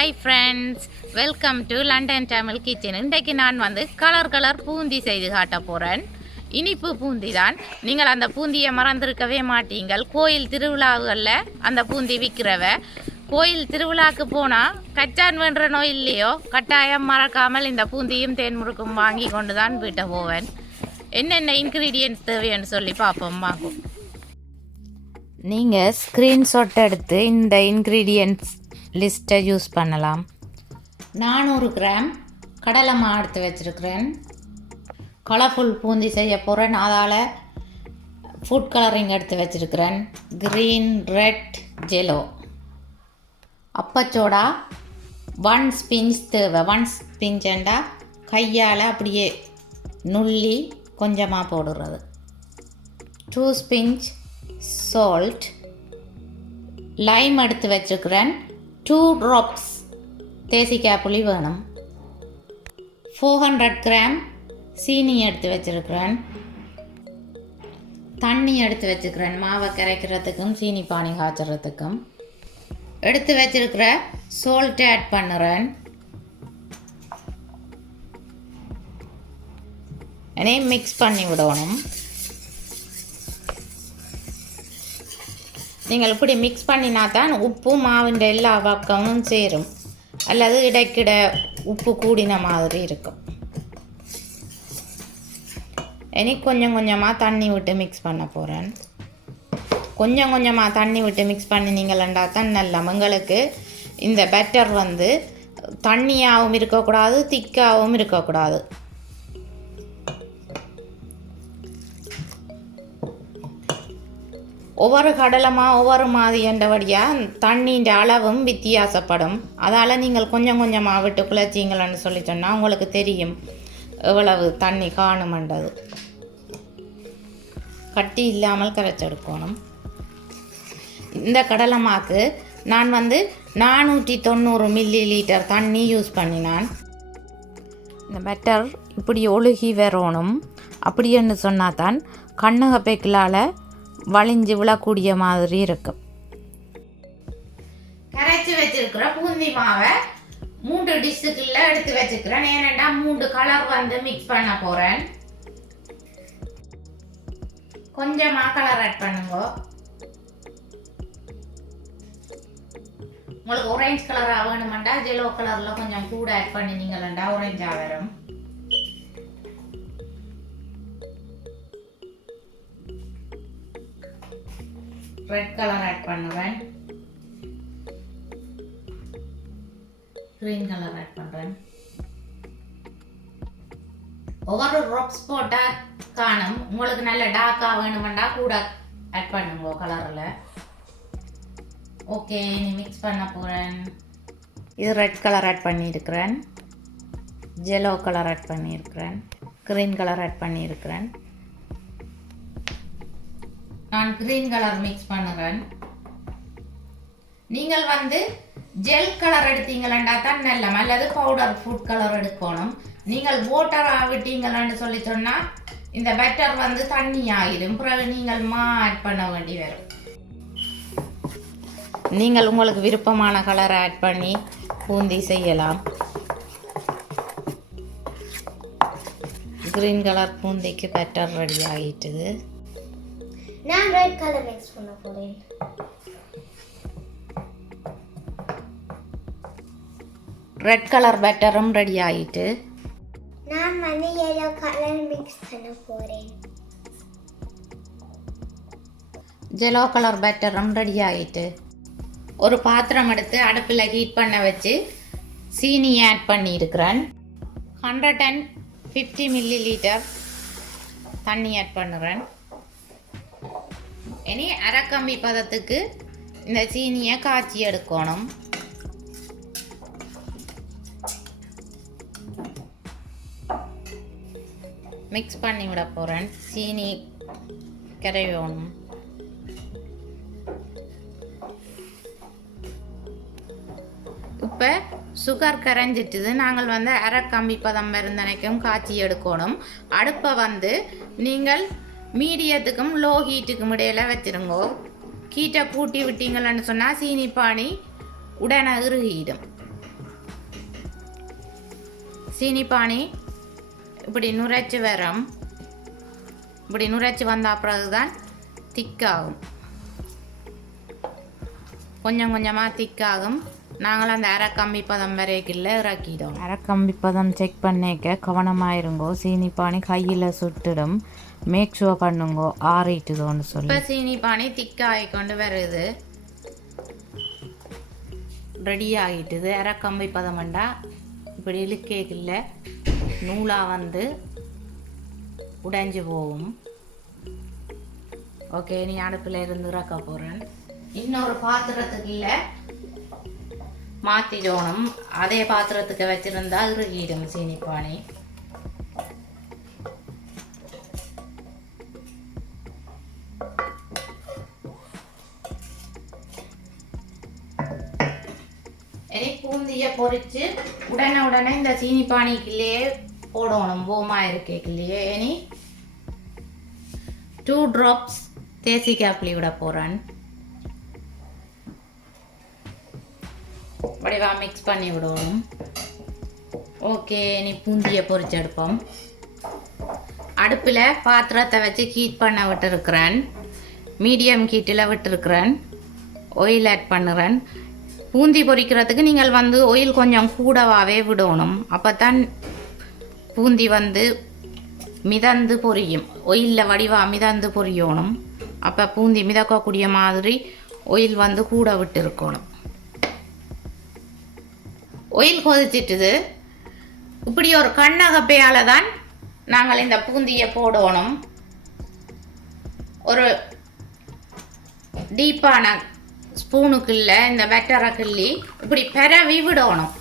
Hi friends, welcome to London Tamil kitchen. இன்றைக்கு நான் colour boondi செய்து காட்ட போகிறேன். இனிப்பு பூந்தி தான். நீங்கள் அந்த பூந்தியை மறந்திருக்கவே மாட்டீங்கள். கோயில் திருவிழாக்களில் அந்த பூந்தி விற்கிறவ. கோயில் திருவிழாவுக்கு போனால் கச்சான் வேண்டுற நோய் இல்லையோ, கட்டாயம் மறக்காமல் இந்த பூந்தியும் தேன் முறுக்கும் வாங்கி கொண்டு தான் வீட்டை போவேன். என்னென்ன இன்க்ரீடியன்ட்ஸ் தேவைன்னு சொல்லி பார்ப்போம். வாங்கும் நீங்கள் ஸ்க்ரீன்ஷாட் எடுத்து இந்த இன்க்ரீடியன்ட்ஸ் லிஸ்ட்டை யூஸ் பண்ணலாம். 400 கிராம் கடலை மாவு எடுத்து வச்சுருக்கிறேன். கலர்ஃபுல் பூந்தி செய்ய போகிறேன். அதால் ஃபுட் கலரிங் எடுத்து வச்சுருக்கிறேன். Green, red, yellow. அப்பச்சோடா 1 ஸ்பிஞ்ச் தேவை. 1 ஸ்பிஞ்சண்டா கையால் அப்படியே நுள்ளி கொஞ்சமாக போடுறது. 2 ஸ்பிஞ்ச் சால்ட். லைம் எடுத்து வச்சுருக்கிறேன். 2 drops தேசிக்காய் புளி வேணும். 400 கிராம் சீனி எடுத்து வச்சுருக்கிறேன். தண்ணி எடுத்து வச்சுக்கிறேன், மாவை கரைக்கிறதுக்கும் சீனி பானி காய்ச்சறதுக்கும். எடுத்து வச்சுருக்கிற சால்ட் ஆட் பண்ணுறேன். என்னையும் மிக்ஸ் பண்ணி விடணும். நீங்கள் இப்படி மிக்ஸ் பண்ணினா தான் உப்பு மாவுண்ட எல்லா பக்கமும் சேரும். அல்லது இடைக்கிட உப்பு கூடின மாதிரி இருக்கும். இனி கொஞ்சம் கொஞ்சமாக தண்ணி விட்டு மிக்ஸ் பண்ண போகிறேன். கொஞ்சம் கொஞ்சமாக தண்ணி விட்டு மிக்ஸ் பண்ணினீங்களா தான் நல்லா. உங்களுக்கு இந்த பேட்டர் தண்ணியாகவும் இருக்கக்கூடாது, திக்காகவும் இருக்கக்கூடாது. ஒவ்வொரு கடலமாக ஒவ்வொரு மாதிரி என்றபடியாக தண்ணின்ற அளவும் வித்தியாசப்படும். அதால் நீங்கள் கொஞ்சம் கொஞ்சமாக விட்டு குழச்சிங்களான்னு சொல்லி சொன்னால் உங்களுக்கு தெரியும் எவ்வளவு தண்ணி காணுமென்றது. கட்டி இல்லாமல் கரைச்செடுக்கணும். இந்த கடலைமாக்கு நான் 490 மில்லி லிட்டர் தண்ணி யூஸ் பண்ணினான். இந்த பெட்டர் இப்படி ஒழுகி வரணும். அப்படின்னு சொன்னால் தான் கண்ணகப்பைக்களால் வளைஞ்சு விழக்கூடிய மாதிரி இருக்கும். கரைச்சி வச்சிருக்கிற பூந்தி மாவை 3 டிஷ்ஷுக்குள்ள எடுத்து வச்சுக்கிறேன். ஏனெண்டா 3 கலர் மிக்ஸ் பண்ண போறேன். கொஞ்சமா கலர் ஆட் பண்ணுங்க. உங்களுக்கு ஆரஞ்சு கலரா வேணுமெண்டா ஜெலோ கலர்ல கொஞ்சம் கூட ஆட் பண்ணினீங்களா ஆரஞ்சா வரும். ரெட் கலர் ஆட் பண்ணுவேன். கிரீன் கலர் ஆட் பண்ணுறேன். ஒவ்வொரு ட்ராப்ஸ் போட்டால் காணும். உங்களுக்கு நல்ல டார்க்காக வேணுமெண்டா கூட ஆட் பண்ணுங்க கலரில். ஓகே, இனி மிக்ஸ் பண்ண போகிறேன். இது ரெட் கலர் ஆட் பண்ணியிருக்கிறேன். ஜெலோ கலர் ஆட் பண்ணியிருக்கிறேன். கிரீன் கலர் ஆட் பண்ணியிருக்கிறேன். நான் கிரீன் கலர் மிக்ஸ் பண்ணுறேன். நீங்கள் ஜெல் கலர் எடுத்தீங்களா தான் நல்ல, அல்லது பவுடர் ஃபுட் கலர் எடுக்கணும். நீங்கள் வாட்டர் விட்டீங்களான்னு சொல்லி சொன்னால் இந்த பெட்டர் தண்ணி ஆகிடும். பிறகு நீங்கள் ஆட் பண்ண வேண்டி வரும். நீங்கள் உங்களுக்கு விருப்பமான கலரை ஆட் பண்ணி பூந்தி செய்யலாம். கிரீன் கலர் பூந்திக்கு பெட்டர் ரெடி ஆகிட்டுது. நான் ரெட் கலர் மிக்ஸ் பண்ண போறேன். ரெட் கலர் பேட்டரும் ரெடி ஆயிட்டு நான் yellow கலர் மிக்ஸ் பண்ண போறேன். ஜெலோ கலர் பேட்டரும் ரெடி ஆயிட்டு ஒரு பாத்திரம் எடுத்து அடுப்பில் ஹீட் பண்ண வச்சு சீனி ஆட் பண்ணி இருக்கிறேன். 150 மில்லி லிட்டர் தண்ணி ஆட் பண்ணுறேன். இனி அரைக்கம்பி பதத்துக்கு இந்த சீனியை காய்ச்சி எடுக்கணும். மிக்ஸ் பண்ணி விட போகிறேன். சீனி கரையணும். இப்போ சுகர் கரைஞ்சிட்டுது. நாங்கள் அரைக்கம்பி பதம் இருந்தனைக்கும் காய்ச்சி எடுக்கணும். அடுப்பை நீங்கள் மீடியத்துக்கும் லோ ஹீட்டுக்கும் இடையில வச்சிருங்கோ. ஹீட்டை கூட்டி விட்டீங்கன்னு சொன்னால் சீனி பானி உடனே இறுகிடும். சீனி பானி இப்படி நுரைச்சி வரும். இப்படி நுரைச்சி வந்த பிறகுதான் திக்காகும். கொஞ்சம் கொஞ்சமாக திக்காகும். நாங்களும் அந்த அரை கம்பி பதம் வரைக்கும் இறக்கிடும். அரை கம்பி பதம் செக் பண்ணிக்க கவனமாயிருங்கோ. சீனி பானி கையில் சுட்டுடும். மேக் ஷுவர் பண்ணுங்கோ ஆறிட்டுதோன்னு சொல்லி. இப்போ சீனி பானி திக்காகி கொண்டு வருது. ரெடி ஆகிட்டுது. அரை கம்பி பதம்ண்டா இப்படி இழுக்கேக்கில்ல நூலாக வந்து உடைஞ்சு போகும். ஓகே, நீ அடுப்பில் இருந்து இறக்க போகிறேன். இன்னொரு பாத்திரத்துக்கு இல்லை மாற்றிடணும். அதே பாத்திரத்துக்கு வச்சுருந்தா இறுகிடும் சீனி பானி. இனி பூந்தியை பொரித்து உடனே இந்த சீனி பானிக்குள்ளேயே போடணும். போமா இருக்கேக்குள்ளேயே இனி 2 drops தேசிக்காய் விட போகிறேன். வடிவா மிக்ஸ் பண்ணி விடுவோம். ஓகே, இனி பூந்தியை பொரிச்சு எடுப்போம். அடுப்பில் பாத்திரத்தை வச்சு ஹீட் பண்ண விட்டுருக்குறேன். மீடியம் ஹீட்டில் விட்டுருக்குறேன். ஆயில் ஆட் பண்ணுறேன். பூந்தி பொரிக்கிறதுக்கு நீங்கள் வந்து ஆயில் கொஞ்சம் கூடவாகவே விடணும். அப்போ தான் பூந்தி வந்து மிதந்து பொரியும். ஆயிலில் வடிவா மிதந்து பொரியணும். அப்போ பூந்தி மிதக்கக்கூடிய மாதிரி ஆயில் வந்து கூட விட்டு இருக்கணும். ஆயில் கொதிச்சிட்டுது. இப்படி ஒரு கண்ணகப்பையால் தான் நாங்கள் இந்த பூந்தியை போடணும். ஒரு டீப்பான ஸ்பூனுக்குள்ள இந்த பேட்டரை கிள்ளி இப்படி பரவி விடணும்.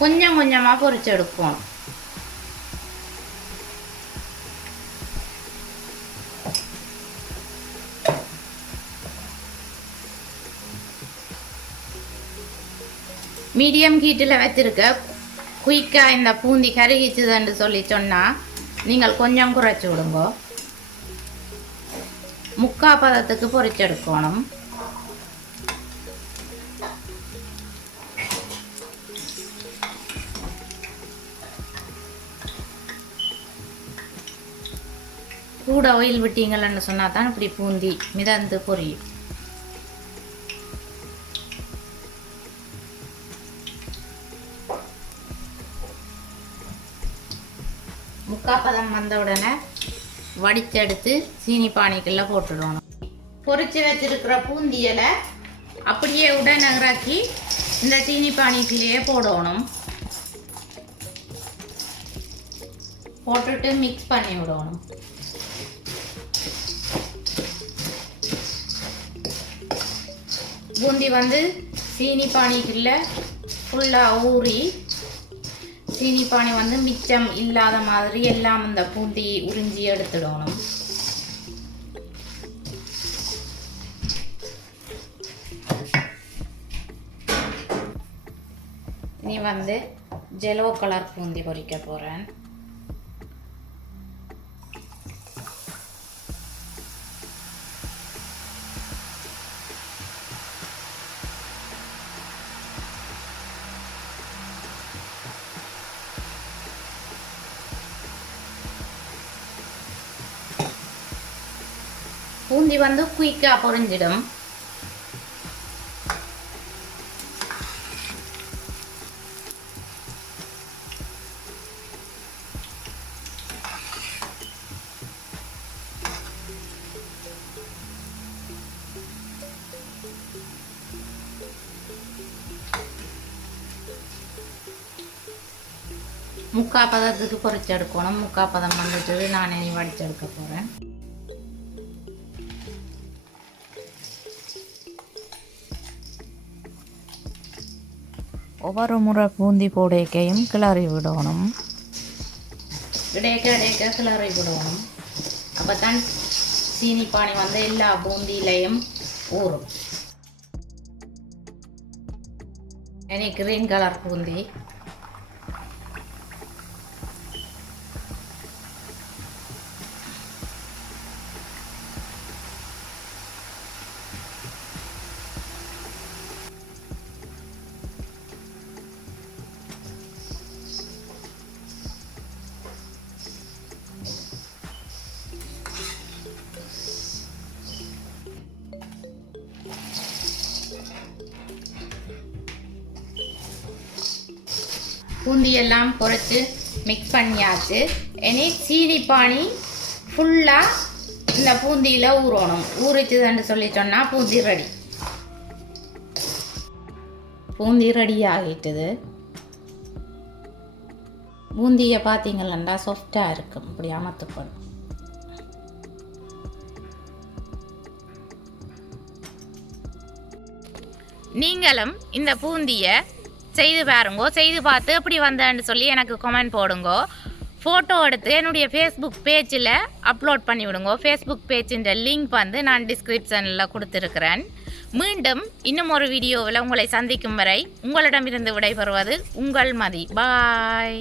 கொஞ்சம் கொஞ்சமாக பொரிச்சு எடுப்போம். மீடியம் ஹீட்டில் வச்சிருக்க குயிக்காக இந்த பூந்தி கருகிச்சுதுன்னு சொல்லி சொன்னால் நீங்கள் கொஞ்சம் குறைச்சி விடுங்க. முக்கா பதத்துக்கு பொரிச்செடுக்கணும். கூட ஆயில் விட்டீங்கன்னு சொன்னால் தான் இப்படி பூந்தி மிதந்து பொரியும். முக்காப்பதம் வந்த உடனே வடிச்செடுத்து சீனி பானிக்குள்ள போட்டுடணும். பொரிச்சு வச்சிருக்கிற பூந்தியலை அப்படியே உடனே இறக்கி இந்த சீனி பானிக்குள்ளேயே போடணும். போட்டுட்டு மிக்ஸ் பண்ணி விடணும். பூந்தி வந்து சீனி பானிக்குள்ள ஃபுல்லாக ஊறி சீனி பானி வந்து மிச்சம் இல்லாத மாதிரி எல்லாம் இந்த பூந்தி உறிஞ்சி எடுத்துடணும். இனி வந்து ஜெலோ கலர் பூந்தி பொரிக்க போகிறேன். பூந்தி வந்து குயிக்காக பொரிஞ்சிடும். முக்கா பதத்துக்கு பொரிச்சு எடுக்கணும். முக்கா பதம் வந்துட்டு நான் இனி வடிச்சு எடுக்க போகிறேன். ஒவ்வொரு முறை பூந்தி போடைக்கையும் கிளறி விடணும். இடைக்க கிளறி விடணும். அப்போ தான் சீனி பானி வந்து எல்லா பூந்தியிலையும் ஊறும். இனி கிரீன் கலர் பூந்தி. பூந்தியெல்லாம் பொரித்து மிக்ஸ் பண்ணியாச்சு. இனி சீனி பானி ஃபுல்லாக இந்த பூந்தியில் ஊறணும். ஊறிச்சுதுன்னு சொல்லி சொன்னால் பூந்தி ரெடி. பூந்தி ரெடி ஆகிட்டுது. பூந்தியை பார்த்தீங்களா சாஃப்டாக இருக்கும். இப்படி அமர்த்துப்படும். நீங்களும் இந்த பூந்தியை செய்து பாருங்கோ. செய்து பார்த்து எப்படி வந்தேன்னு சொல்லி எனக்கு கமெண்ட் போடுங்கோ. ஃபோட்டோ எடுத்து என்னுடைய ஃபேஸ்புக் பேஜில் அப்லோட் பண்ணி விடுங்கோ. ஃபேஸ்புக் பேஜின்ற லிங்க் வந்து நான் டிஸ்கிரிப்ஷனில் கொடுத்துருக்கிறேன். மீண்டும் இன்னும் ஒரு வீடியோவில் உங்களை சந்திக்கும் வரை உங்களிடமிருந்து விடைபெறுவது உங்கள் மதி. பாய்.